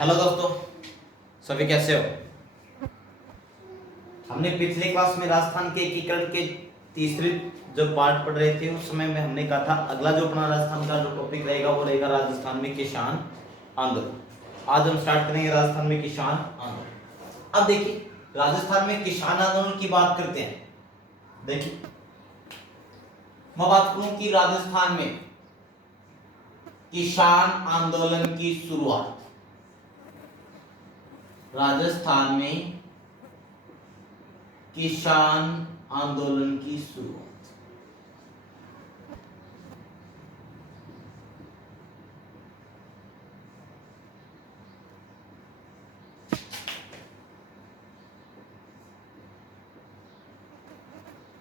Hello दोस्तों, सभी कैसे हो। हमने पिछले क्लास में राजस्थान के एकीकरण के तीसरे जब पार्ट पढ़ रहे थे उस समय में हमने कहा था अगला जो अपना राजस्थान का जो टॉपिक रहेगा वो रहेगा राजस्थान में किसान आंदोलन। आज हम स्टार्ट करेंगे राजस्थान में किसान आंदोलन। अब देखिए, राजस्थान में किसान आंदोलन की बात करते हैं। देखिए, मैं बात करूं कि राजस्थान में किसान आंदोलन की शुरुआत, राजस्थान में किसान आंदोलन की शुरुआत।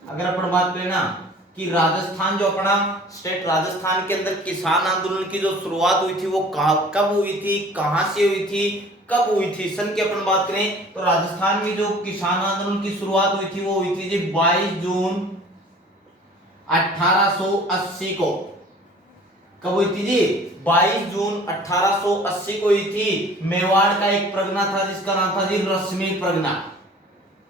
अगर अपन बात करें ना कि राजस्थान जो अपना स्टेट, राजस्थान के अंदर किसान आंदोलन की जो शुरुआत हुई थी वो कब हुई थी, कहां से हुई थी, कब हुई थी, सन की अपन बात करें तो राजस्थान में जो किसान आंदोलन की शुरुआत हुई थी वो हुई थी जी 22 जून 1880 को। कब हुई थी जी? 22 जून 1880 को हुई थी। मेवाड़ का एक परगना था जिसका नाम था जी रश्मि परगना।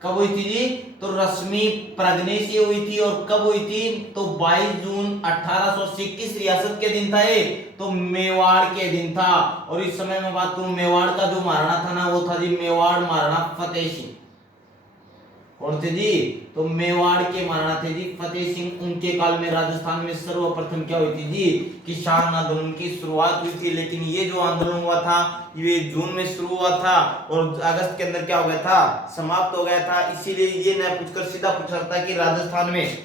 कब हुई थी जी? तो रश्मि परगने से हुई थी। और कब हुई थी? तो 22 जून 1880। किस रियासत के दिन था ये? तो मेवाड़ के दिन था। और इस समय में बात करूं, मेवाड़ का जो महाराणा था ना वो था जी मेवाड़ महाराणा फतेह सिंह। कौन थे जी? तो मेवाड़ के महाराणा थे जी फतेह सिंह। उनके काल में राजस्थान में सर्वप्रथम क्या हुई थी जी? किसान आंदोलन की शुरुआत हुई थी। लेकिन ये जो आंदोलन हुआ था ये जून में शुरू हुआ था और अगस्त के अंदर क्या हो गया था? समाप्त हो गया था। इसीलिए ये न पूछकर सीधा पूछ सकता है कि राजस्थान में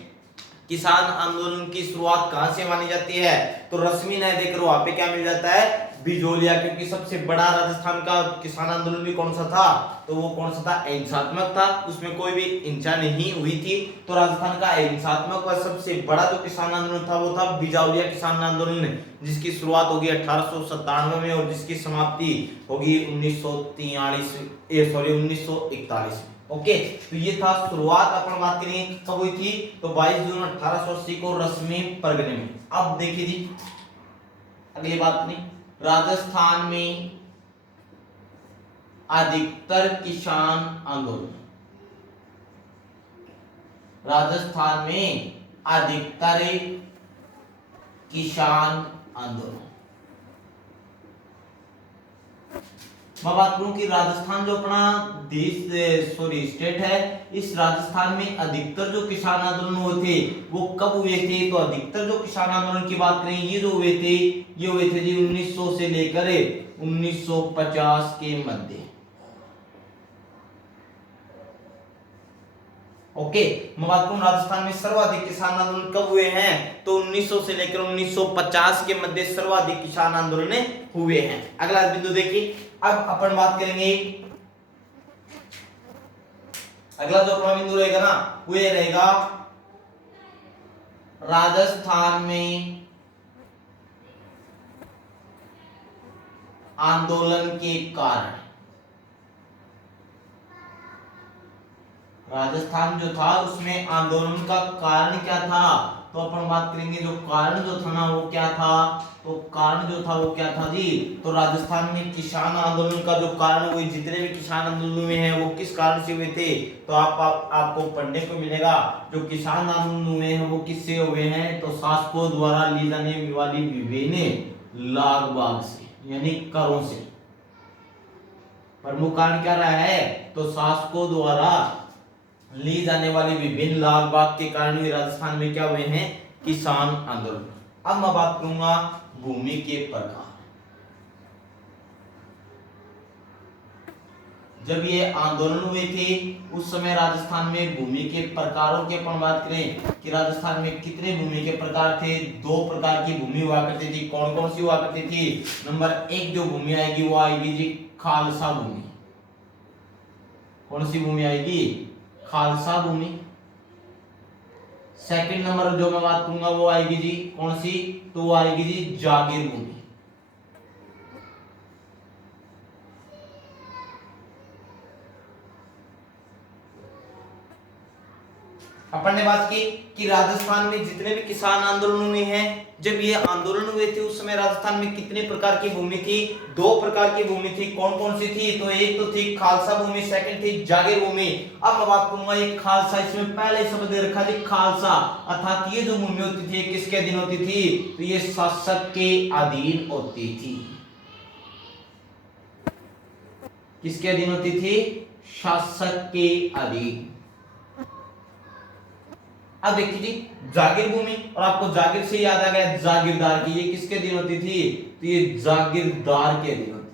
किसान आंदोलन की शुरुआत कहां से मानी जाती है? तो रश्मि नय देकर वहां पे क्या मिल जाता है? बिजोलिया। क्योंकि सबसे बड़ा राजस्थान का किसान आंदोलन भी कौन सा था? तो वो कौन सा था? अहिंसात्मक था। उसमें कोई भी हिंसा नहीं हुई थी। तो राजस्थान का अहिंसात्मक और सबसे बड़ा जो किसान आंदोलन था वो था बिजौलिया किसान आंदोलन, जिसकी शुरुआत होगी 1897 में और जिसकी समाप्ति होगी 1941 में। ओके, तो ये था शुरुआत। अपन बात करें कब हुई थी? तो 22 जून 1880 को रश्मि परगने में। अब देखिए जी, अगली बात नहीं, राजस्थान में अधिकतर किसान आंदोलन, राजस्थान में अधिकतर किसान आंदोलन। मैं बात करूं कि राजस्थान जो अपना देश स्टेट है, इस राजस्थान में अधिकतर जो किसान आंदोलन हुए थे वो कब हुए थे? तो अधिकतर जो किसान आंदोलन की बात करें ये जो हुए थे ये हुए थे जी 1900 से लेकर 1950 के मध्य। ओके, मैं बात करूं राजस्थान में सर्वाधिक किसान आंदोलन कब हुए हैं? तो 1900 से लेकर 1950 के मध्य सर्वाधिक किसान आंदोलन हुए हैं। अगला बिंदु देखिए, अब अपन बात करेंगे, अगला जो अपना बिंदु रहेगा ना वो ये रहेगा राजस्थान में आंदोलन के कारण। राजस्थान जो था उसमें आंदोलन का कारण क्या था? तो अपन बात करेंगे जो कारण जो था ना वो क्या था? तो कारण जो था वो क्या था जी? तो राजस्थान में किसान आंदोलन का जो कारण हुए, जितने भी किसान आंदोलन हुए हैं वो किस कारण से हुए थे? तो आपको पढ़ने को मिलेगा जो किसान आंदोलन हुए हैं वो किससे हुए हैं? तो शासकों द्वारा ली जाने वाली विभिन्न लाग से, यानी करों से। प्रमुख कारण क्या रहा है? तो शासकों द्वारा ली जाने वाली विभिन्न लाग बाग के कारण भी राजस्थान में क्या हुए हैं? किसान आंदोलन। अब मैं बात करूंगा भूमि के प्रकार। जब ये आंदोलन हुए थे उस समय राजस्थान में भूमि के प्रकारों की अपन बात करें कि राजस्थान में कितने भूमि के प्रकार थे? 2 प्रकार की भूमि हुआ करती थी। कौन कौन सी हुआ करती थी? नंबर 1 जो भूमि आएगी वो आएगी जी खालसा भूमि। कौन सी भूमि आएगी? खालसा भूमि। सेकंड नंबर जो मैं बात करूंगा वो आएगी जी कौन सी? तो वो आएगी जी जागीर भूमि। अपन ने बात की कि राजस्थान में जितने भी किसान आंदोलन हुए हैं, जब ये आंदोलन हुए थे उस समय राजस्थान में कितने प्रकार की भूमि थी? 2 प्रकार की भूमि थी। कौन कौन सी थी? तो एक तो थी खालसा भूमि, सेकंड थी जागीर भूमि। अब मैं बात करूंगा ये खालसा, इसमें पहले शब्द दे रखा थी खालसा, अर्थात ये जो भूमि होती थी किसके अधीन होती थी? तो ये शासक के अधीन होती थी। किसके अधीन होती थी? शासक के अधीन। अब देखिए जी जागीर भूमि, और आपको जागीर से याद आ गया जागीरदार की, ये किसके अधीन होती थी? तो ये जागीरदार के अधीन होती थी।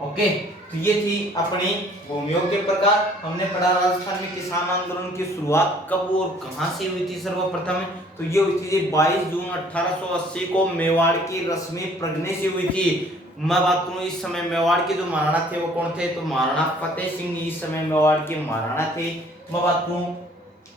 ओके, तो ये थी अपनी भूमियों के प्रकार। हमने पढ़ा राजस्थान में किसान आंदोलन की शुरुआत कब और कहां से हुई थी सर्वप्रथम? तो ये हुई थी 22 जून 1880 को मेवाड़ की रश्मि प्रगने से हुई थी। मैं बात करूं इस समय मेवाड़ के जो महाराणा थे वो कौन थे? तो महाराणा फतेह सिंह इस समय मेवाड़ के महाराणा थे। मैं बात करूं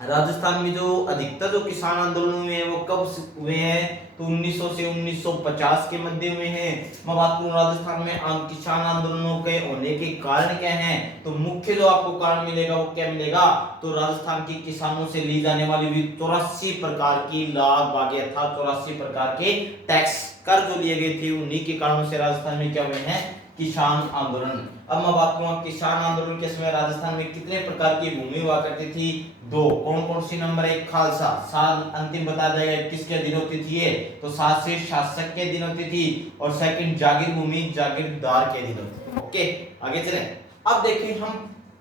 राजस्थान में जो अधिकतर जो किसान आंदोलन हुए हैं वो कब हुए हैं? तो 1900 से 1950 के मध्य हुए हैं। मैं बात करूं राजस्थान में किसान आंदोलनों के होने के कारण क्या हैं? तो मुख्य जो आपको कारण मिलेगा वो क्या मिलेगा? तो राजस्थान के किसानों से ली जाने वाली 84 प्रकार की लाभ भागे अर्थात 84 प्रकार के टैक्स कर जो लिए गए थे, उन्हीं के कारणों से राजस्थान में क्या हुए हैं? किसान आंदोलन। अब मैं बात करूंगा किसान आंदोलन के समय राजस्थान में कितने प्रकार की भूमि हुआ करती थी? 2। कौन कौन सी? नंबर 1 खालसा, साल अंतिम बता देगा किसके अधीन होती थी ये? तो सात से शासक के अधीन होती थी। और सेकंड जागीर भूमि जागीरदार के अधीन होती थी। ओके, आगे चले। अब देखिए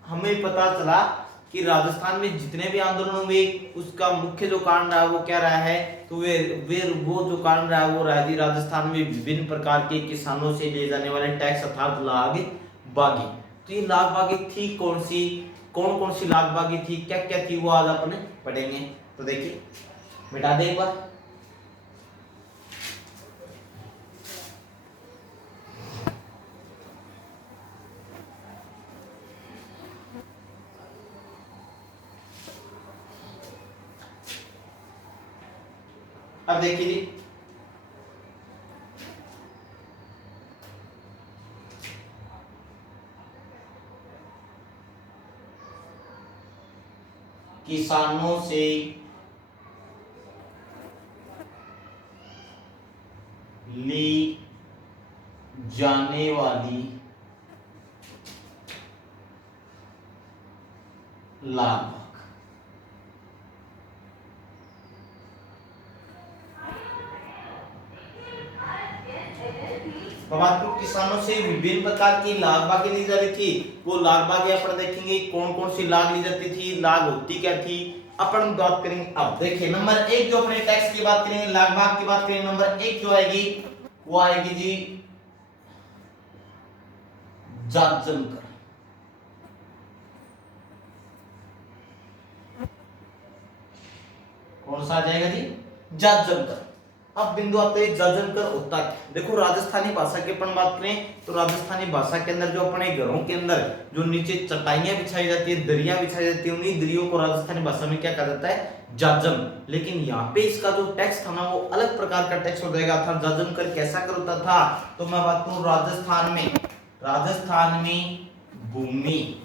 हमें पता चला कि राजस्थान में जितने भी आंदोलन हुए उसका मुख्य जो कारण रहा वो क्या रहा है? तो वो जो कारण रहा वो रहा राजस्थान में विभिन्न प्रकार के किसानों से लिए जाने वाले टैक्स अर्थात लाग बागी। तो ये लाग बागी थी कौन सी? कौन कौन सी लाग बागी थी, क्या क्या थी, वो आज अपन पढ़ेंगे। तो देखिए मिटा दे एक बार। अब देखिए जी किसानों से ली जाने वाली लाभ। बात को किसानों से विभिन्न प्रकार की लाग बाकी ली जा रही थी। वो लाग बाकी अपन देखेंगे कौन कौन सी लाग ली जाती थी, लाग होती क्या थी, अपन बात करेंगे। अब देखिए नंबर 1 जो अपने टैक्स की बात करेंगे, लाग बाग की बात करेंगे, नंबर 1 जो आएगी वो आएगी जी जात जमकर। कौन सा आ जाएगा जी? जात जमकर। अब बिंदु आता है जात जमकर होता क्या? देखो राजस्थानी भाषा की अपन बात करें तो राजस्थानी भाषा के अंदर जो अपने घरों के अंदर जो नीचे चटाइयां बिछाई जाती है, दरियां बिछाई जाती है, उन्हीं दरियों को राजस्थानी भाषा में क्या कहा जाता है? जाजम। लेकिन यहाँ पे इसका जो टैक्स था ना वो अलग प्रकार का टैक्स हो जाएगा था। जाजम कर कैसा कर होता था? तो मैं बात करूं राजस्थान में भूमि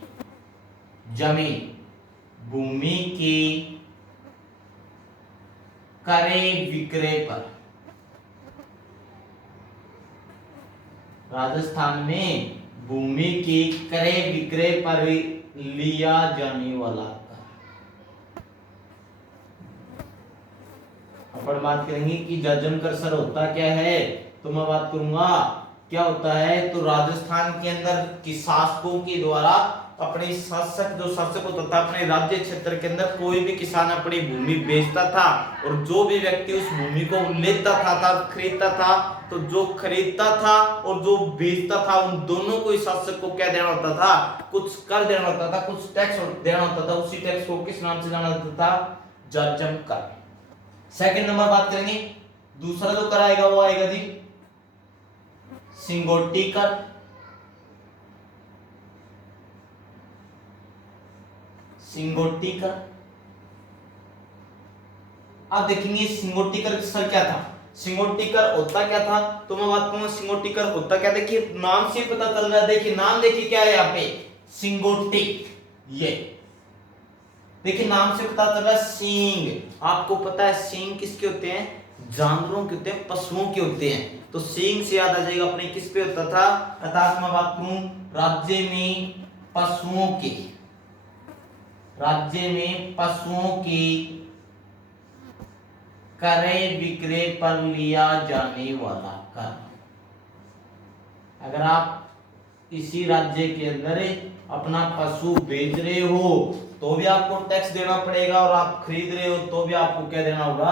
जमीन भूमि की क्रय विक्रय पर, राजस्थान में भूमि की क्रय विक्रय पर लिया जाने वाला कर। अपन बात करेंगे कि जजन कर सर होता क्या है? तो मैं बात करूंगा क्या होता है? तो राजस्थान के अंदर की शासकों के द्वारा अपने शासक होता था अपने राज्य क्षेत्र के अंदर कोई भी किसान अपनी भूमि बेचता था और जो भी व्यक्ति उस भूमि को लेता था खरीदता था, तो जो खरीदता था और जो बेचता था उन दोनों को शासक को क्या देना होता था? कुछ कर देना होता था, कुछ टैक्स देना होता था। उसी टैक्स को किस नाम से जाना जाता था? जजम कर। सेकंड नंबर बात करेंगे, दूसरा जो कर आएगा वो आएगा जी सिंगोटी कर। सिंगोटी कर। अब देखेंगे सिंगोटी कर सर क्या था? सिंगोटिकर होता क्या था, तो मैं बात करूंगा सिंगोटिकर होता क्या, देखिए नाम से पता चल रहा है, देखिए नाम देखिए क्या है यहाँ पे, सिंगोटिक। ये देखिए नाम से पता चल रहा है सींग, आपको पता है सींग किसके होते हैं, जानवरों के होते हैं, पशुओं के होते हैं। तो सींग से याद आ जाएगा अपने किस पे होता था, अर्थात मैं बात करूं राज्य में पशुओं की, राज्य में पशुओं की क्रय विक्रय पर लिया जाने वाला कर। अगर आप इसी राज्य के अंदर अपना पशु बेच रहे हो तो भी आपको टैक्स देना पड़ेगा, और आप खरीद रहे हो तो भी आपको क्या देना होगा,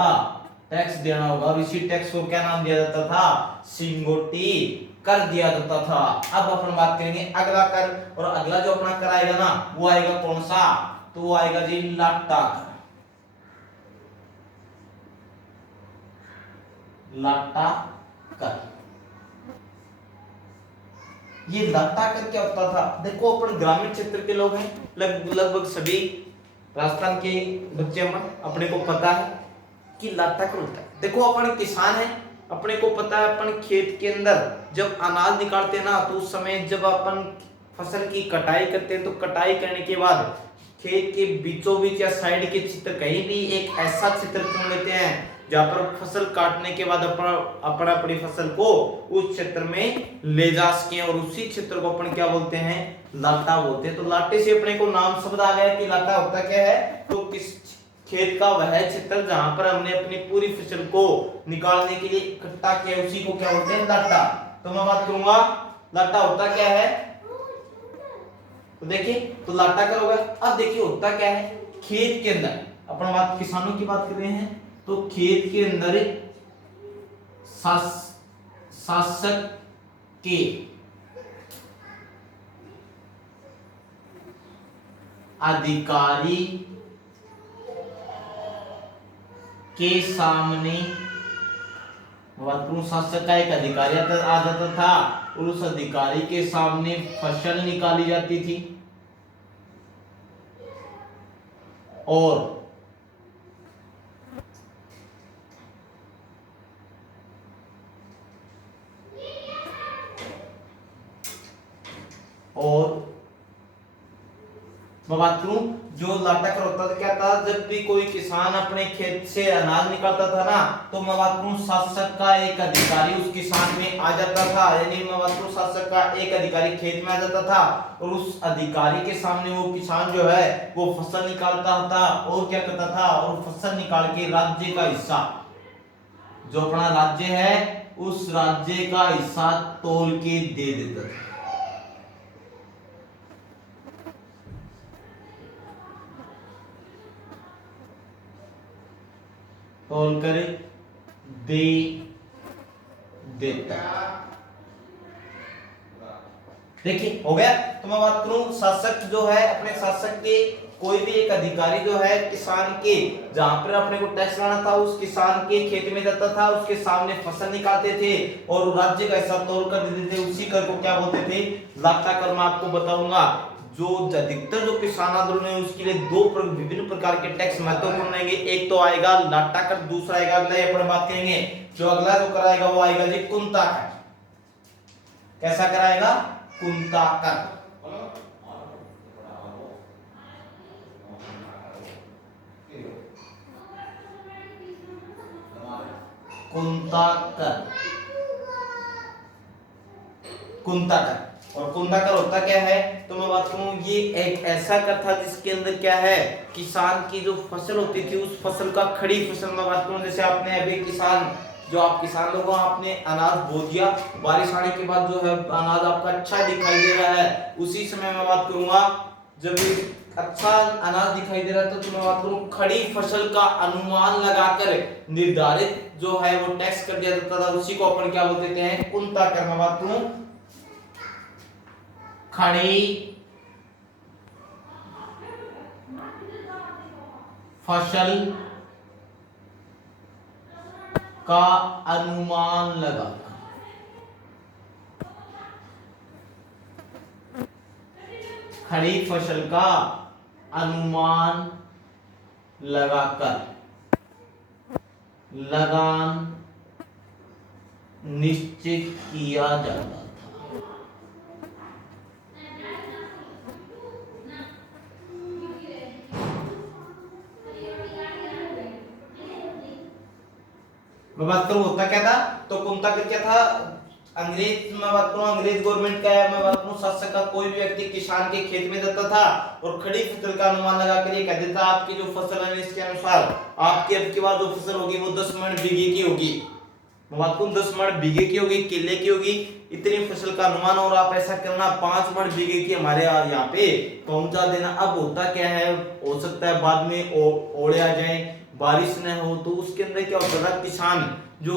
टैक्स देना होगा। और इसी टैक्स को क्या नाम दिया जाता था, सिंगोटी कर दिया जाता था। अब अपन बात करेंगे अगला कर, और अगला जो अपना कर आएगा ना वो आएगा कौन सा, तो वो आएगा जी लाटा कर। लाटा कर, ये लाटा कर क्या होता था, देखो अपन ग्रामीण क्षेत्र के लोग हैं, लगभग सभी राजस्थान के बच्चे अपने को पता है कि लाटा कर होता है। देखो अपन किसान हैं, अपने को पता है अपन खेत के अंदर जब अनाज निकालते हैं ना, तो उस समय जब अपन फसल की कटाई करते हैं, तो कटाई करने के बाद खेत के बीचों बीच या साइड के चित्र कहीं भी एक ऐसा चित्र चुन लेते हैं जहां पर फसल काटने के बाद अपना अपनी फसल को उस क्षेत्र में ले जा सके, और उसी क्षेत्र को अपन क्या बोलते हैं, लाटा बोलते हैं। तो लाटे से अपने को नाम शब्द आ गया कि लाटा होता क्या है, तो किस खेत का वह क्षेत्र जहां पर हमने अपनी पूरी फसल को निकालने के लिए इकट्ठा किया, उसी को क्या बोलते हैं, लाटा। तो मैं बात करूंगा लाटा होता क्या है, तो देखिए तो लाटा कर होगा। अब देखिए होता क्या है, खेत के अंदर अपन बात किसानों की बात कर रहे हैं, तो खेत के अंदर शासक के अधिकारी के सामने, बात करूं शासक का एक अधिकारी आ जाता था, और उस अधिकारी के सामने फसल निकाली जाती थी, और मैं बात करूं जो लाटा कर होता था क्या था, जब भी कोई किसान अपने खेत से अनाज निकालता था ना, तो मैं बात करूं शासक का एक अधिकारी उस किसान में आ जाता था, यानी मैं बात करूं शासक का एक अधिकारी खेत में आ जाता था, और उस अधिकारी के सामने वो किसान जो है वो फसल निकालता था, और क्या करता था, और फसल निकाल के राज्य का हिस्सा, जो अपना राज्य है उस राज्य का हिस्सा तोल के दे देता था। तोल कर दे देता। देखिए हो गया। तो मैं बात करूं शासक जो है, अपने शासक के कोई भी एक अधिकारी जो है किसान के, जहां पर अपने को टैक्स लाना था, उस किसान के खेत में जाता था, उसके सामने फसल निकालते थे और राज्य का हिस्सा तोड़ कर देते थे, उसी कर को क्या बोलते थे, लाटा कर। मैं आपको बताऊंगा जो अधिकतर जो किसान आंदोलन है उसके लिए दो विभिन्न प्रकार के टैक्स महत्वपूर्ण रहेंगे। एक तो आएगा लाटा कर, दूसरा आएगा अगला अपन बात करेंगे, जो अगला जो कराएगा वो आएगा जी कुंता कर। कैसा कराएगा, कुंता कर। कुंता कर, कुंता कर। और कुंता कर होता क्या है, तो मैं बात करूं ये एक ऐसा कर था जिसके अंदर क्या है, किसान की जो फसल होती थी उस फसल का, खड़ी फसल में बात करूं, जैसे आपने अभी किसान जो आप किसान लोगों आपने अनाज बो दिया, बारिश आने के बाद जो है अनाज आपका अच्छा दिखाई दे रहा है, उसी समय मैं बात करूंगा जब अच्छा अनाज दिखाई दे रहा है तो मैं बात करूं खड़ी फसल का अनुमान लगाकर निर्धारित जो है वो टैक्स कर दिया जाता था, उसी को अपन क्या बोलते हैं, कुंता कर। मैं बात करूं खड़ी फसल का अनुमान लगा, खड़ी फसल का अनुमान लगाकर लगान निश्चित किया जाता था। मैं बात करूं होता क्या था, तो कुंता का क्या था, अंग्रेज, मैं बात करूं अंग्रेज गवर्नमेंट का है, मैं बात करूं शासक का, कोई भी व्यक्ति किसान के खेत में जाता था और खड़ी फसल का अनुमान लगा कर ये कह देता आपकी जो फसल है इसके अनुसार आपकी अब की बार जो फसल होगी वो 10 मण बीघे की होगी, मैं बात करूं 10 मण बीघे की होगी, किले की होगी, इतनी फसल का अनुमान, और आप ऐसा करना 5 मण बीघे की हमारे यहाँ पे पहुंचा देना। अब होता क्या है, हो सकता है बाद में ओले आ जाए, बारिश न हो, तो उसके अंदर क्या होता था, किसान जो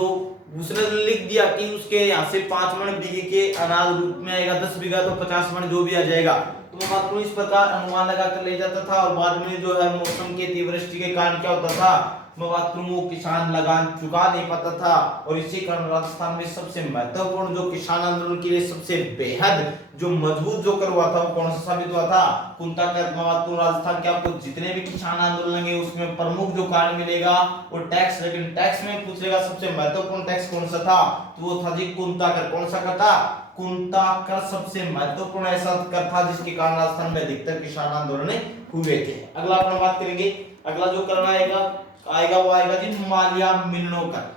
उसने लिख दिया कि उसके यहाँ से 5 मण बीघे के अनाज रूप में आएगा, 10 बीघा तो 50 मण जो भी आ जाएगा, तो मैं बात करूं इस प्रकार अनुमान लगा कर ले जाता था। और बाद में जो है मौसम की अतिवृष्टि के कारण क्या होता था, मैं बात करूं वो किसान लगान चुका नहीं पाता था, और इसी कारण राजस्थान में सबसे महत्वपूर्ण जो किसान आंदोलन के लिए सबसे बेहद जो मजबूत जो करवा था वो कौन सा साबित हुआ था, कुंता का। मैं बात करूं राजस्थान के आपको जितने भी किसान आंदोलन है उसमें प्रमुख जो कारण मिलेगा वो टैक्स, लेकिन टैक्स में पूछेगा सबसे महत्वपूर्ण टैक्स कौन सा था, तो वो था जी कुंता कर। कौन सा कर था, कुंता कर सबसे महत्वपूर्ण ऐसा कर था जिसके कारण राजस्थान में अधिकतर किसान आंदोलन हुए थे। अगला अपन बात करेंगे, अगला जो करना आएगा वो आएगा जी माल्या मिलनोकर।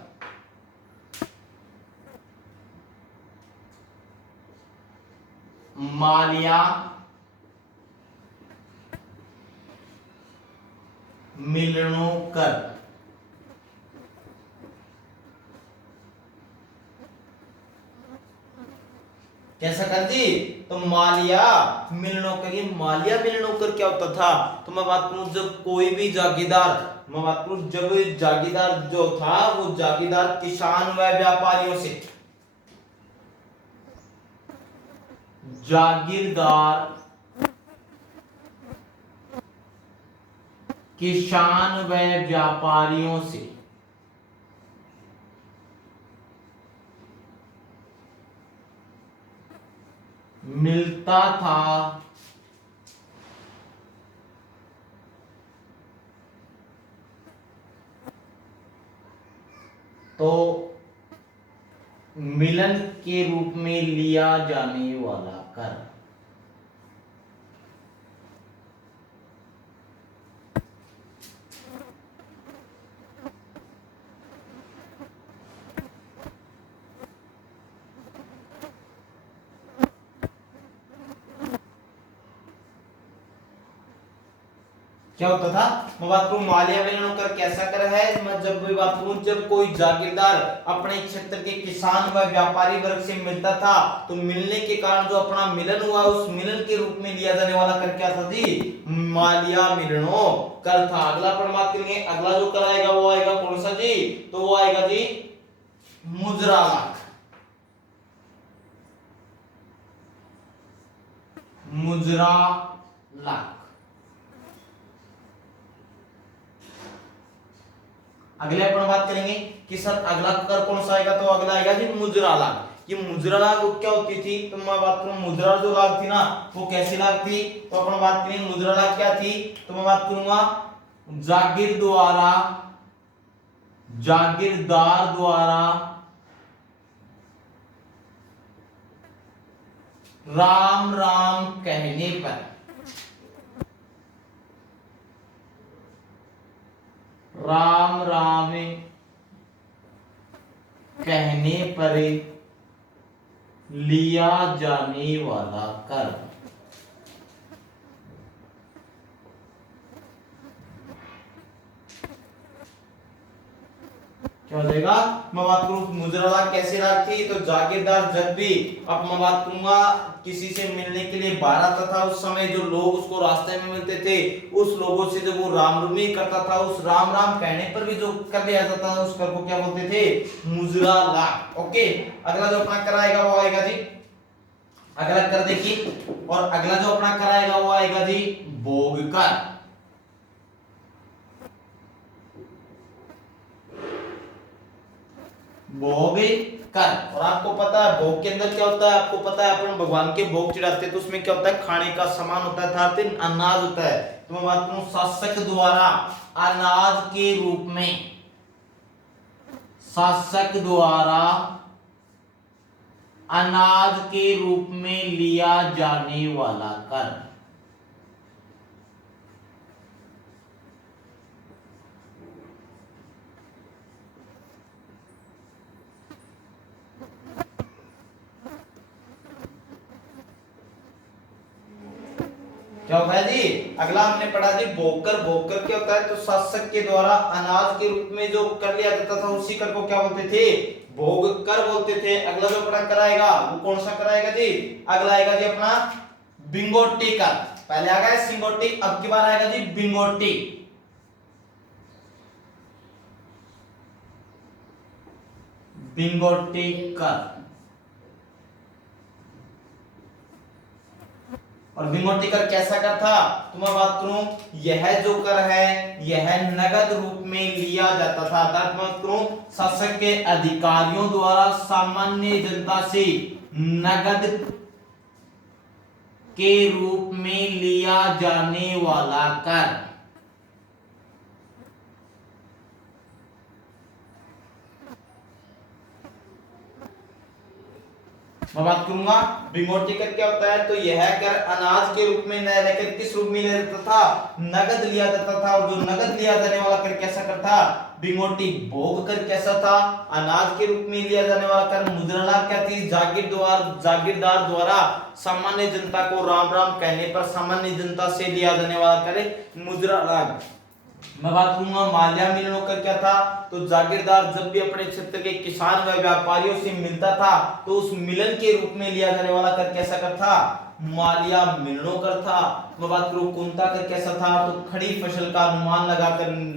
माल्या मिलनोकर कैसा कर दी, तो माल्या मिलनोकर। ये माल्या मिलनोकर क्या होता था, तो मैं बात करूं जब कोई भी जागीरदार, मैं बात करूं जब जागीरदार जो था वो जागीरदार किसान व व्यापारियों से, जागीरदार किसान व व्यापारियों से मिलता था तो मिलन के रूप में लिया जाने वाला कर। क्या होता था, मैं बात करूं माल्या मिलनोकर कैसा कर है, मैं जब भी बात करूं जब कोई जागीरदार अपने क्षेत्र के किसान व व्यापारी वर्ग से मिलता था तो मिलने के कारण जो अपना मिलन हुआ उस मिलन के रूप में लिया जाने वाला कर क्या था जी, माल्या मिलनोकर था। अगला अपन बात करेंगे, अगला जो कर आएगा वो आएगा कौन सा जी, तो वो आएगा जी मुजरा लाख। मुजरा लाख। अगले अपन बात करेंगे कि सर अगला कर कौन सा आएगा, तो अगला आएगा जी मुजरा लाग। ये मुजरा लाग क्या होती थी, तो मैं बात करूं मुजरा जो लाग थी ना वो कैसी लाग थी, तो अपन बात करेंगे मुजरा लाग क्या थी, तो मैं बात करूंगा जागीरदार द्वारा राम राम कहने पर, राम राम कहने पर लिया जाने वाला कर। क्या हो जाएगा, मैं बात करूं मुजरा लाग कैसी लाग थी, तो जागीरदार जब भी, अब मैं बात करूंगा किसी से मिलने के लिए बाहर आता था उस समय जो लोग उसको रास्ते में मिलते थे उस लोगों से जब वो रामरुमी करता था उस राम राम कहने पर भी जो कर दिया जाता था उस कर को क्या बोलते थे, मुजरा लाग। ओके, अगला जो अपना कराएगा वो आएगा जी, अगला कर देखिए, और अगला जो अपना कराएगा वो आएगा जी भोग कर। भोग कर, और आपको पता है भोग के अंदर क्या होता है, आपको पता है अपन भगवान के भोग चढ़ाते हैं तो उसमें क्या होता है, खाने का सामान होता है, अर्थात अनाज होता है। तो मैं बात करूं शासक द्वारा अनाज के रूप में, शासक द्वारा अनाज के रूप में लिया जाने वाला कर। क्या होता है जी? अगला हमने पढ़ा जी भोकर। भोकर क्या होता है? तो शासक के द्वारा अनाज के रूप में जो कर लिया जाता था उसी कर को क्या बोलते थे? भोग कर बोलते थे। अगला जो पढ़ा कराएगा वो कौन सा कराएगा जी? अगला आएगा जी अपना बिंगोटी कर। पहले आ गया सिंगोटी, अब की बार आएगा जी बिंगोटी। बिंगोटी कर। और बिंगोटी कर कैसा कर था? तो मैं बात करूं, यह जो कर है यह नगद रूप में लिया जाता था। अर्थात मैं करूं शासक के अधिकारियों द्वारा सामान्य जनता से नगद के रूप में लिया जाने वाला कर। मैं बात करूंगा बिंगोटी कर क्या होता है? तो यह कर अनाज के रूप में न लेकर किस रूप में लिया जाता था? नगद लिया जाता था। और जो नगद लिया जाने वाला कर कैसा कर था? बिंगोटी। भोग कर कैसा था? अनाज के रूप में लिया जाने वाला कर। मुद्रा क्या थी? जागीरदार द्वारा सामान्य जनता को राम राम कहने पर सामान्य जनता से लिया जाने वाला कर मुद्रा लाभ। मैं बात करूंगा माल्या मिलनों का क्या था? तो जागीरदार जब भी अपने क्षेत्र के किसान व व्यापारियों से मिलता था तो उस मिलन के रूप में लिया जाने वाला कर कैसा कर था? माल्या मिलनों कर था। मैं बात करूं कुंता कर कैसा था? तो खड़ी फसल का अनुमान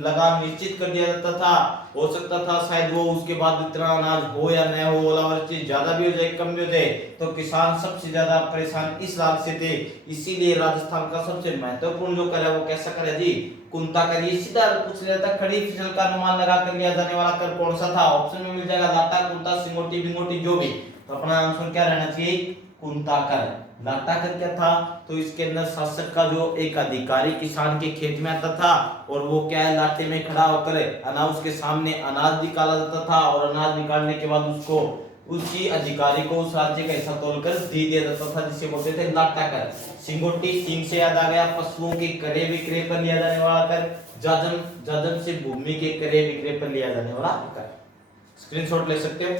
लगा निश्चित कर दिया जाता था। हो सकता था शायद वो उसके बाद इतना अनाज हो या न हो, ओलावृष्टि ज्यादा भी हो जाए कम भी हो जाए, तो किसान सबसे ज्यादा परेशान इस लाभ से थे। इसीलिए राजस्थान का सबसे महत्वपूर्ण जो कर है वो कैसा कर है जी? कुंता कर। ये सीधा पूछ लिया था खड़ी फसल का अनुमान लगा कर लिया जाने वाला कर कौन सा था? ऑप्शन में मिल जाएगा लाटा, कुंता, सिंगोटी, बिंगोटी जो भी। तो अपना आंसर क्या रहना चाहिए? कुंता कर। लाटा कर क्या था? तो इसके अंदर शासक का जो एक अधिकारी किसान के खेत में आता था और वो क्या है लाटे में खड़ा होकर अनाज उसके सामने अनाज निकाला जाता था और अनाज निकालने के बाद उसको उसी अधिकारी को उस राज्य का हिस्सा तोलकर दे दिया जाता था, जिसे बोलते थे लाटा कर। सिंगोटी, सिंग से याद आ गया पशुओं के क्रय विक्रय पर लिया जाने वाला कर। जाजम, जाजम से भूमि के क्रय विक्रय पर लिया जाने वाला कर। स्क्रीनशॉट ले सकते हो।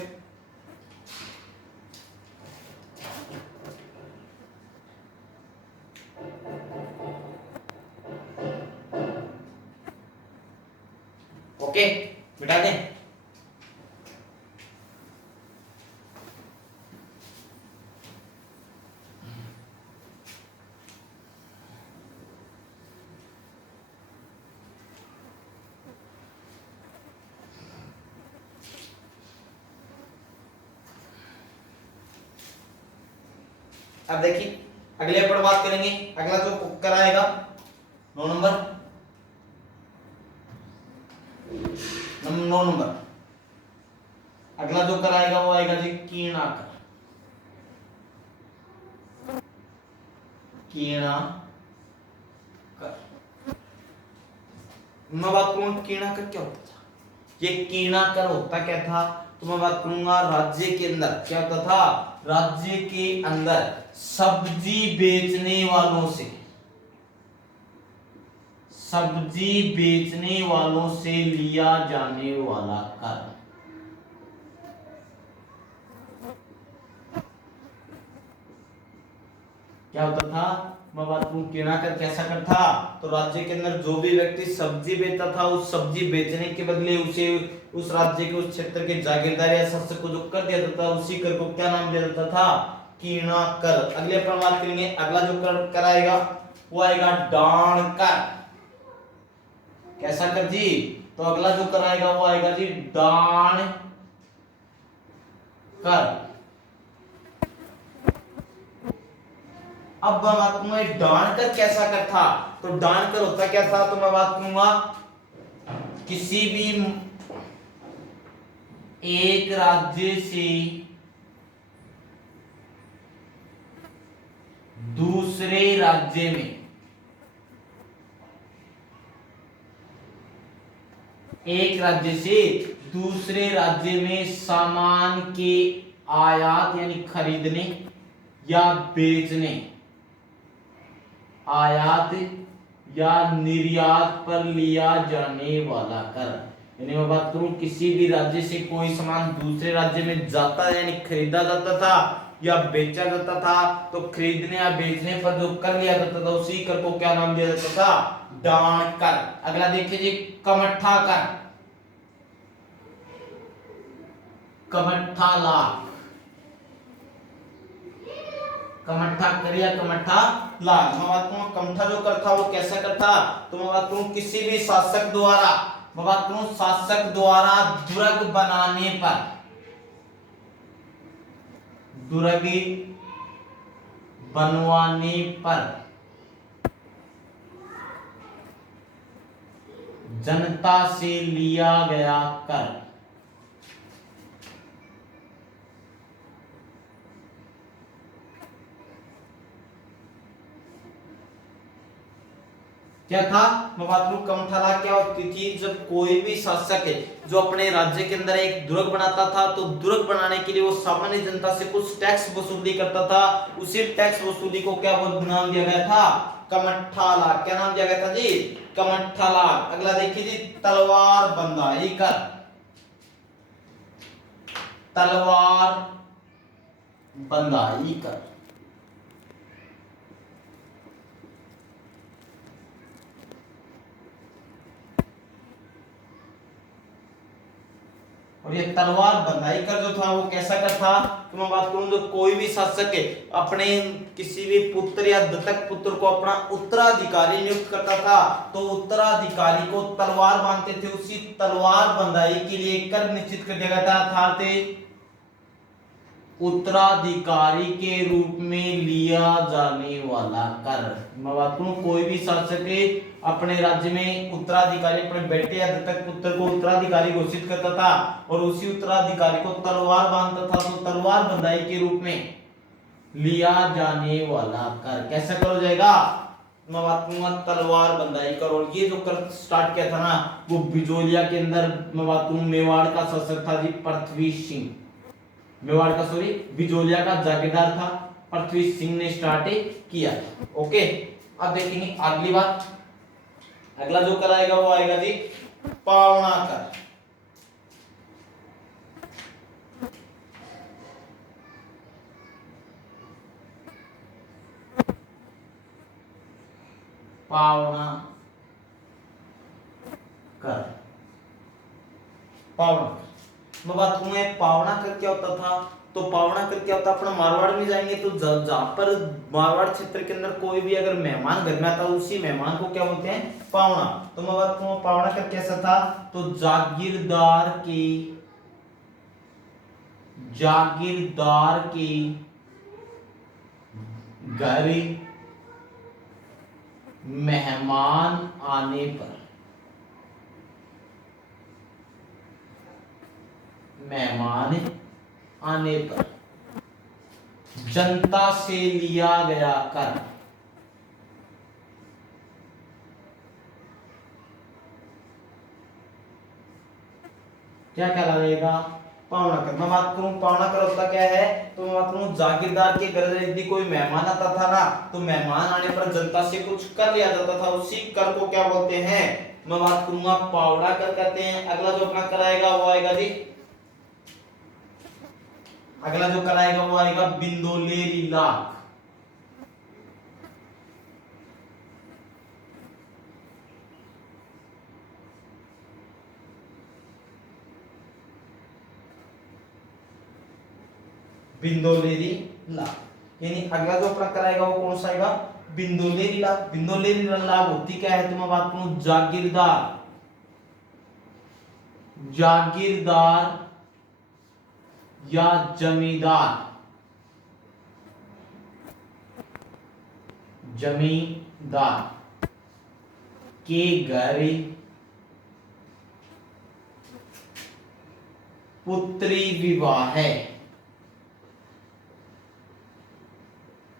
ओके मिटा दें। अब देखिए अगले पर बात करेंगे। अगला जो कराएगा 9 नंबर। अगला जो कराएगा वो आएगा जी कीणा कर। कीणा कर। मैं बात करूं कीणा कर क्या होता था? ये कीणा कर होता क्या था? तो मैं बात करूंगा राज्य के अंदर क्या होता था? राज्य के अंदर सब्जी बेचने वालों से, सब्जी बेचने वालों से लिया जाने वाला कर। क्या होता था? मैं बात करूं कीणा कर कैसा कर था? तो राज्य के अंदर जो भी व्यक्ति सब्जी बेचता था उस सब्जी बेचने के बदले उसे उस राज्य के उस क्षेत्र के जागीरदार या शासक को जो कर दिया जाता था उसी कर को क्या नाम दिया जाता था? कीणा कर। अगले पर बात करेंगे। अगला जो कर कराएगा वो आएगा डाण कर। कैसा कर जी? तो अगला जो कराएगा वो आएगा जी डाण कर। अब मैं बात करूंगा डाणकर कैसा कर था? तो डाणकर होता क्या था? तो मैं बात करूंगा किसी भी एक राज्य से दूसरे राज्य में, एक राज्य से दूसरे राज्य में सामान के आयात यानी खरीदने या बेचने, आयात या निर्यात पर लिया जाने वाला कर। यानी मैं बात करूं किसी भी राज्य से कोई सामान दूसरे राज्य में जाता है यानी खरीदा जाता था या बेचा जाता था, तो खरीदने या बेचने पर जो कर लिया जाता था उसी कर को क्या नाम दिया जाता था? डाण कर। अगला देखिए जी, कमठा कर, कमठा लाख, कमठा कर या कमठा लाख। मैं बात करूं कमठा जो कर था वो कैसा कर था? तो मैं बात करूं किसी भी शासक द्वारा, मैं बात करूं शासक द्वारा दुर्ग बनाने पर, दुर्ग बनवाने पर जनता से लिया गया कर। क्या था? मैं बात करूं कमठा क्या होती थी? जब कोई भी शासक है जो अपने राज्य के अंदर एक दुर्ग बनाता था, तो दुर्ग बनाने के लिए वो सामान्य जनता से कुछ टैक्स वसूली करता था, उसी टैक्स वसूली को क्या नाम दिया गया था? कमठा लाख। क्या नाम दिया गया था जी? कमठा लाख। अगला देखिए जी, तलवार बंदाई कर, तलवार बंदाई कर। और ये तलवार बंदाई कर जो था वो कैसा कर था? तो मैं बात करूं जो कोई भी शासक है अपने किसी भी पुत्र या दत्तक पुत्र को अपना उत्तराधिकारी नियुक्त करता था, तो उत्तराधिकारी को तलवार बांधते थे, उसी तलवार बंदाई के लिए कर निश्चित कर दिया गया था, अर्थात उत्तराधिकारी के रूप में लिया जाने वाला कर। मैं बात करूं कोई भी शासक अपने राज्य में उत्तराधिकारी अपने बेटे या दत्तक पुत्र को उत्तराधिकारी घोषित करता था और उसी उत्तराधिकारी को तलवार बांधता था, तो तलवार बंधाई के रूप में लिया जाने वाला कर कैसा कर हो जाएगा? मैं बात करूंगा तलवार बंधाई कर। और ये जो कर स्टार्ट किया था ना वो बिजोलिया के अंदर, मैं बात करूं मेवाड़ का शासक था जी पृथ्वी सिंह, मेवाड़ का सॉरी बिजोलिया का जागीरदार था पृथ्वी सिंह ने स्टार्ट किया था। ओके, अब देखेंगे अगली बात। अगला जो कर आएगा वो आएगा जी पावना कर। पावना कर, पावना कर। मैं बात करूं पावना कर क्या होता था? तो पावना कर क्या होता है? अपना मारवाड़ में जाएंगे तो जहां पर मारवाड़ क्षेत्र के अंदर कोई भी अगर मेहमान घर में आता है उसी मेहमान को क्या बोलते हैं? पावना। तो मैं बात करूं पावना कर कैसा था? तो जागीरदार के घर मेहमान आने पर, मेहमान आने पर जनता से लिया गया कर। क्या कहलाएगा? पावना कर। मैं बात करूं पावना कर होता क्या है? तो मैं बात करूं जागीरदार के घर यदि कोई मेहमान आता था ना, तो मेहमान आने पर जनता से कुछ कर लिया जाता था, उसी कर को क्या बोलते हैं? मैं बात करूंगा पावड़ा कर कहते हैं। अगला जो अपना कराएगा वो आएगा जी, अगला जो कराएगा वो आएगा बिंदोलेरी लाख। बिंदोलेरी लाख यानी अगला जो अपना कराएगा वो कौन सा आएगा? बिंदोलेरी लाख। बिंदोलेरी लाख होती क्या है? तो मैं बात करूं जागीरदार, जागीरदार या जमींदार, जमींदार के घर पुत्री विवाह है,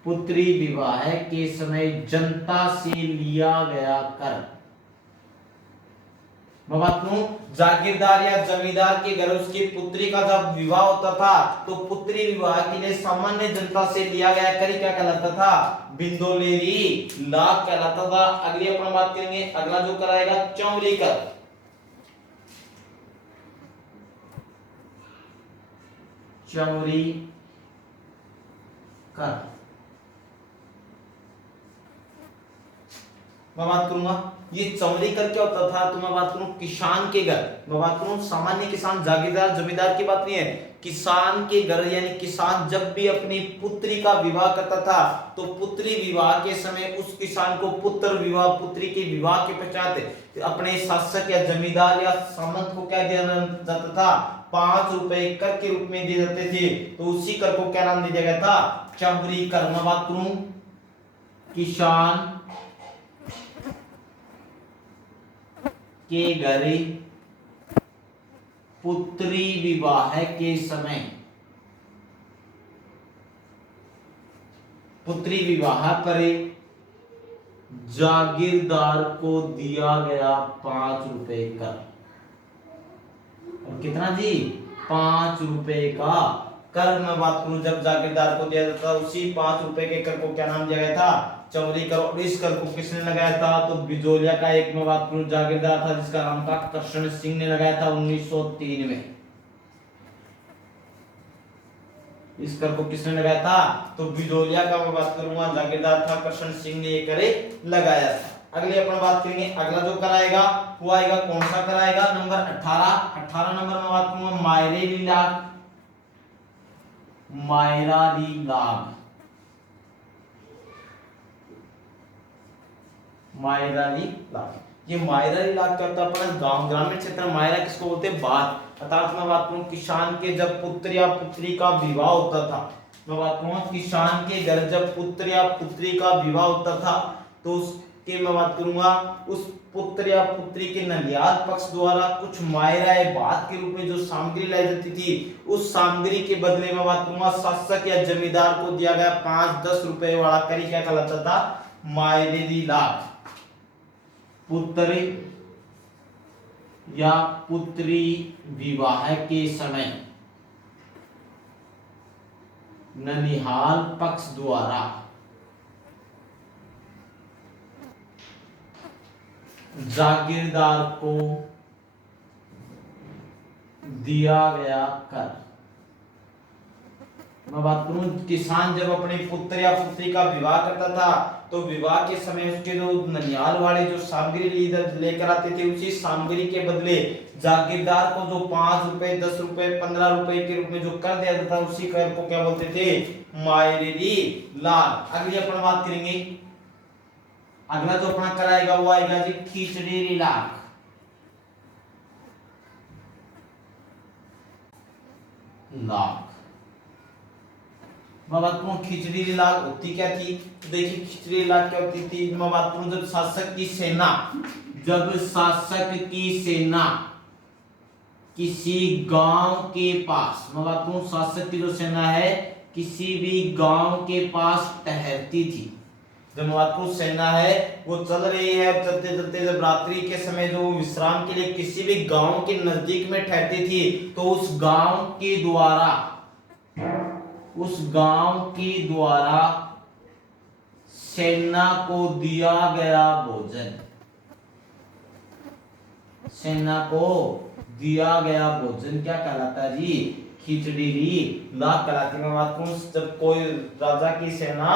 पुत्री विवाह के समय जनता से लिया गया कर। मैं बात करूं जागीरदार या जमींदार के घर उसकी पुत्री का जब विवाह होता था तो पुत्री विवाह के लिए सामान्य जनता से लिया गया कर क्या कहलाता था, बिंदोलेरी लाभ कहलाता था। अगली अपन बात करेंगे, अगला जो कराएगा चौरी कर। चौरी कर मैं बात करूंगा ये चौरी कर क्या होता था, तो मैं बात करूं किसान के घर, मैं बात करूं सामान्य किसान जागीरदार जमींदार की बात नहीं है, किसान के घर यानी किसान जब भी अपनी पुत्री का विवाह करता था तो पुत्री विवाह के समय उस किसान को पुत्र विवाह पुत्री के विवाह के पश्चात अपने शासक या जमींदार या सामंत को क्या दिया जाता था, 5 रुपए कर के रूप में दिए जाते थे। तो उसी कर को क्या नाम दिया गया था, चौरी कर। मैं बात करूं किसान के घर पुत्री विवाह के समय, पुत्री विवाह पर जागीरदार को दिया गया 5 रुपए कर। और कितना जी, 5 रुपए का कर। मैं बात करूं जब जागीरदार को दिया जाता उसी 5 रुपए के कर को क्या नाम दिया गया था, चौरी कर। और इस कर को किसने लगाया था, तो बिजोलिया का एक मैं बात करूं जागीरदार था जिसका नाम था कृष्ण सिंह ने लगाया था 1903 में। इस कर को किसने लगाया था, तो बिजोलिया का मैं बात करूंगा जागीरदार था कृष्ण सिंह ने ये करे लगाया था। अगले अपन बात करेंगे, अगला जो कराएगा वो आएगा कौन सा कराएगा, नंबर 18 नंबर में बात करूंगा मायरेली लाग। मायराली लाग, मायराली लाग। ये मायराली लाग क्या होता है, अपना गांव ग्रामीण क्षेत्र में मायरा किसको बोलते हैं, बात। अर्थात मैं बात करूं किसान के जब पुत्र या पुत्री का विवाह होता था, मैं बात करूं किसान के घर जब पुत्र या पुत्री का विवाह होता था तो उसके मैं बात करूंगा उस पुत्र या पुत्री के ननिहाल पक्ष द्वारा कुछ मायराए बात के रूप में जो सामग्री लाई जाती थी, उस सामग्री के बदले में बात करूंगा शासक या जमींदार को दिया गया 5-10 रुपए वाला करी क्या कहलाता था, मायरेली लाग। पुत्र या पुत्री विवाह के समय ननिहाल पक्ष द्वारा जागीरदार को दिया गया कर। मैं बात करूं किसान जब अपने पुत्र या पुत्री का विवाह करता था तो विवाह के समय उसके जो ननिहाल वाले जो सामग्री लेकर आते थे उसी सामग्री के बदले जागीरदार को जो 5 रुपए 10 रुपए 15 रुपए के रूप में जो कर दिया जाता उसी कर को क्या बोलते थे, मायरेली लाग। अगली अपन बात करेंगे, अगला जो अपना कराएगा वो आएगा जी खिचड़ी लाग। लाग मैं बात करूं खिचड़ी लाग होती क्या थी, तो देखिए खिचड़ी लाग क्या होती थी, मैं बात करूं जब शासक की सेना, जब शासक की सेना किसी गांव के पास, मैं बात करूं शासक की जो सेना है किसी भी गांव के पास ठहरती थी, जब मैं बात करूं सेना है वो चल रही है, चलते चलते जब रात्रि के समय जो विश्राम के लिए किसी भी गांव के नजदीक में ठहरती थी तो उस गांव के द्वारा सेना को दिया गया भोजन, सेना को दिया गया भोजन क्या कहलाता है जी, खिचड़ी लाग कहलाती है। मैं बात करूं जब कोई राजा की सेना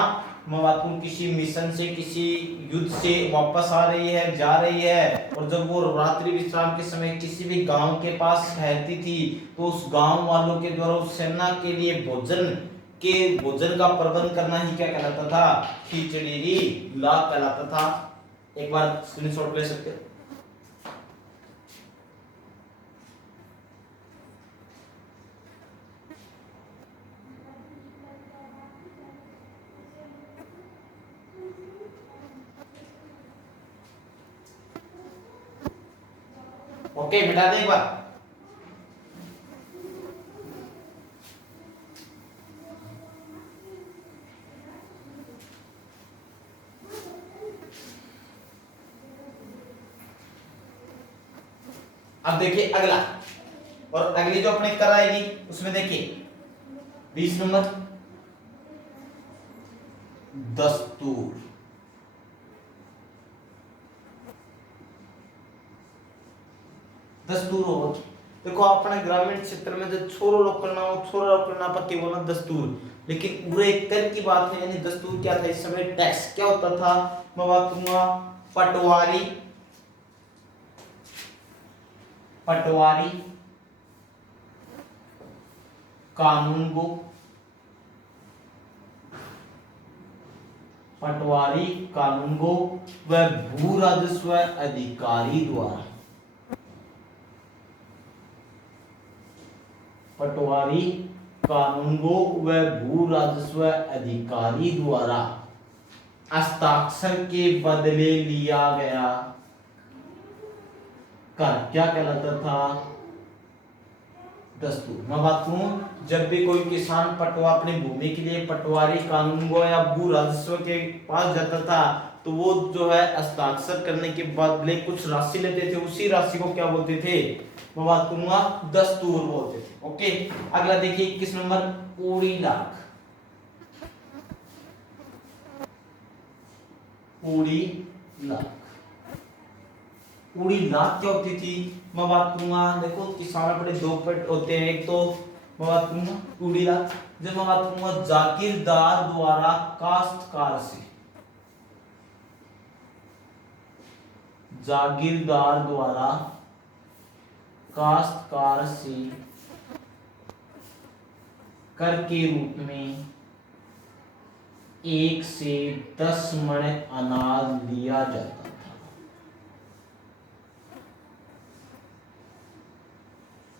मैं बात करूं किसी मिशन से किसी युद्ध से वापस आ रही है जा रही है और जब वो रात्रि विश्राम के समय किसी भी गांव के पास ठहरती थी तो उस गांव वालों के द्वारा उस सेना के लिए भोजन का प्रबंध करना ही क्या कहलाता था, खिचड़ी लाग कहलाता था। एक बार स्क्रीनशॉट ले सकते हो। ओके मिटा दे एक बार। अब देखिए अगला, और अगली जो अपने कराएगी उसमें देखिए 20 नंबर दस्तूर। दस्तूर हो, देखो अपने ग्रामीण क्षेत्र में जो छोरो लोग करना हो, छोरा लोग करना पत्ती बोलना दस्तूर, लेकिन पूरे एक कर की बात है, यानी दस्तूर क्या था इस समय, टैक्स क्या होता था, मैं बात करूंगा पटवारी, पटवारी कानून गो, पटवारी कानून गो व भू राजस्व अधिकारी द्वारा, पटवारी कानूनगो व भू राजस्व अधिकारी द्वारा हस्ताक्षर के बदले लिया गया कर क्या कहलाता था, दस्तूर। मैं बात करूं, जब भी कोई किसान पटवा अपनी भूमि के लिए पटवारी कानूनगो या भू राजस्व के पास जाता था, तो वो जो है हस्ताक्षर करने के बदले कुछ राशि लेते थे, उसी राशि को क्या बोलते थे, मैं बात करूंगा दस्तूर बोलते थे। ओके, अगला देखिए 21 नंबर उड़ी लाख। उड़ी लाख, उड़ी लाख क्या होती थी, मैं बात करूंगा, देखो किसान अपने दो पेट होते हैं, एक तो मैं बात करूंगा उड़ी लाख, जब मैं बात करूंगा जागीरदार द्वारा काश्तकार से, जागीरदार द्वारा काश्तकार से कर के रूप में 1 से 10 मण अनाज लिया जाता था।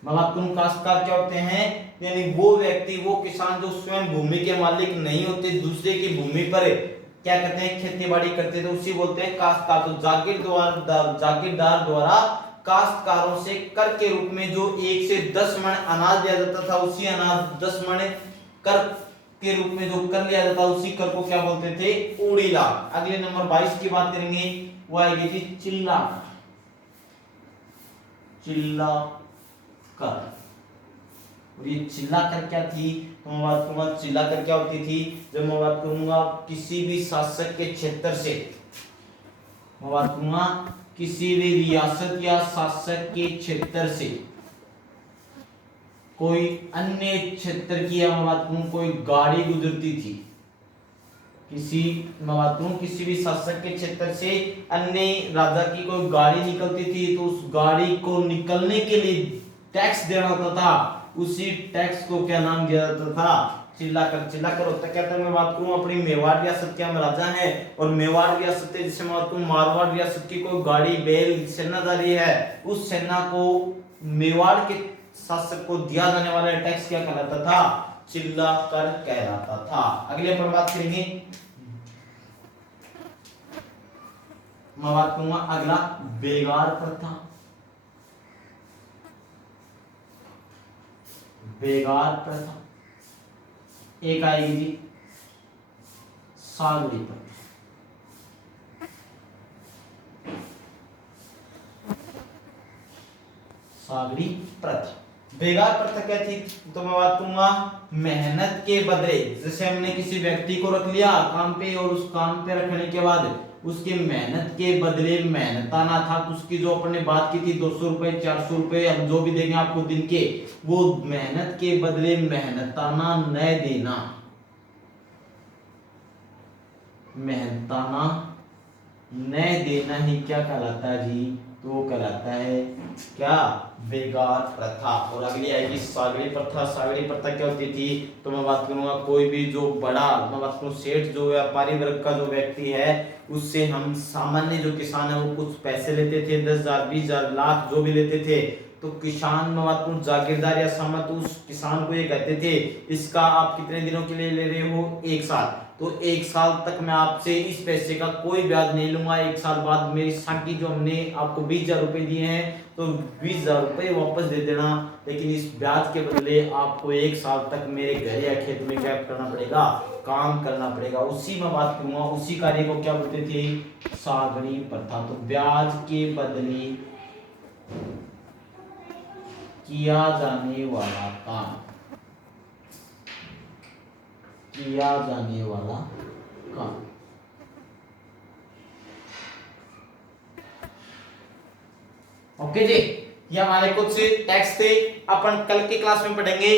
मैं बात करूं काश्तकार क्या होते हैं, यानी वो व्यक्ति, वो किसान जो स्वयं भूमि के मालिक नहीं होते, दूसरे की भूमि पर क्या करते हैं, खेती बाड़ी करते थे, उसी बोलते हैं काश्तकार। तो जागीरदार द्वारा काश्तकारों से कर के रूप में जो 1 से 10 मण अनाज दिया जाता था, उसी अनाज 10 मण कर के रूप में जो कर लिया जाता, उसी कर को क्या बोलते थे, उड़ी लाख। अगले नंबर 22 की बात करेंगे, वो आएगी थी चिल्ला, चिल्ला कर। और ये चिल्ला कर क्या थी, तो मैं बात करूंगा चिल्ला कर क्या होती थी, जब मैं बात करूंगा किसी भी शासक के क्षेत्र से, मैं बात करूंगा किसी भी रियासत या शासक के क्षेत्र से कोई अन्य क्षेत्र की, या मैं बात करूं कोई गाड़ी गुजरती थी, किसी, मैं बात करूं किसी भी शासक के क्षेत्र से अन्य राजा की कोई गाड़ी निकलती थी, तो उस गाड़ी को निकलने के लिए टैक्स देना होता था, उसी टैक्स को क्या नाम दिया जाता था, चिल्ला कर। चिल्ला कर होता क्या था, मैं बात करूं अपनी मेवाड़ रियासत के हम राजा हैं, और मेवाड़ रियासत जिसे मैं बात करूं मारवाड़ रियासत की कोई गाड़ी बैल सेनाधारी है, उस सेना को मेवाड़ के शासक को दिया जाने वाला टैक्स क्या कहलाता था, चिल्ला कर कहलाता था। अगले पर बात करेंगे, मैं बात करूंगा अगला बेगार प्रथा। बेगार प्रथा, एक आएगी जी सागरी प्रथा। सागरी प्रथा, बेगार प्रथा क्या थी, तो मैं बात करूंगा मेहनत के बदले, जैसे हमने किसी व्यक्ति को रख लिया काम पे, और उस काम पे रखने के बाद उसके मेहनत के बदले मेहनताना था, तो उसकी जो अपने बात की थी 200 रुपए 400 रुपए हम जो भी देंगे आपको दिन के, वो मेहनत के बदले मेहनताना न देना, मेहनताना न देना ही क्या कहलाता है जी, तो वो कहलाता है क्या, बेगार प्रथा। और अगली आएगी सागरी प्रथा। सागरी प्रथा क्या होती थी, तो मैं बात करूंगा कोई भी जो बड़ा, मैं बात करूं सेठ जो व्यापारी वर्ग का जो व्यक्ति है, उससे हम सामान्य जो किसान है वो कुछ पैसे लेते थे, 10,000 20,000 लाख जो भी लेते थे, तो किसान में बात करूं जागीरदार या सामंत उस किसान को ये कहते थे, इसका आप कितने दिनों के लिए ले रहे हो, 1 साल, तो 1 साल तक मैं आपसे इस पैसे का कोई ब्याज नहीं लूंगा, 1 साल बाद मेरी साकी जो हमने आपको 20,000 रुपए दिए हैं, तो 20,000 रुपए वापस दे देना, लेकिन इस ब्याज के बदले आपको 1 साल तक मेरे घर या खेत में क्या करना पड़ेगा, काम करना पड़ेगा। उसी में बात करूंगा, उसी कार्य को क्या बोलते थे, सागरी प्रथा। तो ब्याज के बदले किया जाने वाला काम, किया जाने वाला काम। ओके जी, ये हमारे कुछ टेक्स्ट थे। अपन कल की क्लास में पढ़ेंगे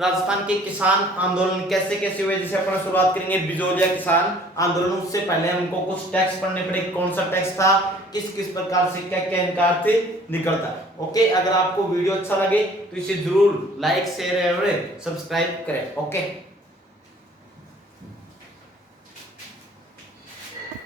राजस्थान के किसान आंदोलन कैसे कैसे हुए। जैसे अपन शुरुआत करेंगे बिजोलिया किसान आंदोलन, उससे पहले हमको कुछ टेक्स्ट पढ़ने पड़े। कौन सा टेक्स्ट था, किस किस प्रकार से क्या क्या इनका अर्थ निकलता। ओके, अगर आपको वीडियो अच्छा लगे तो इसे जरूर लाइक शेयर और सब्सक्राइब करें। ओके।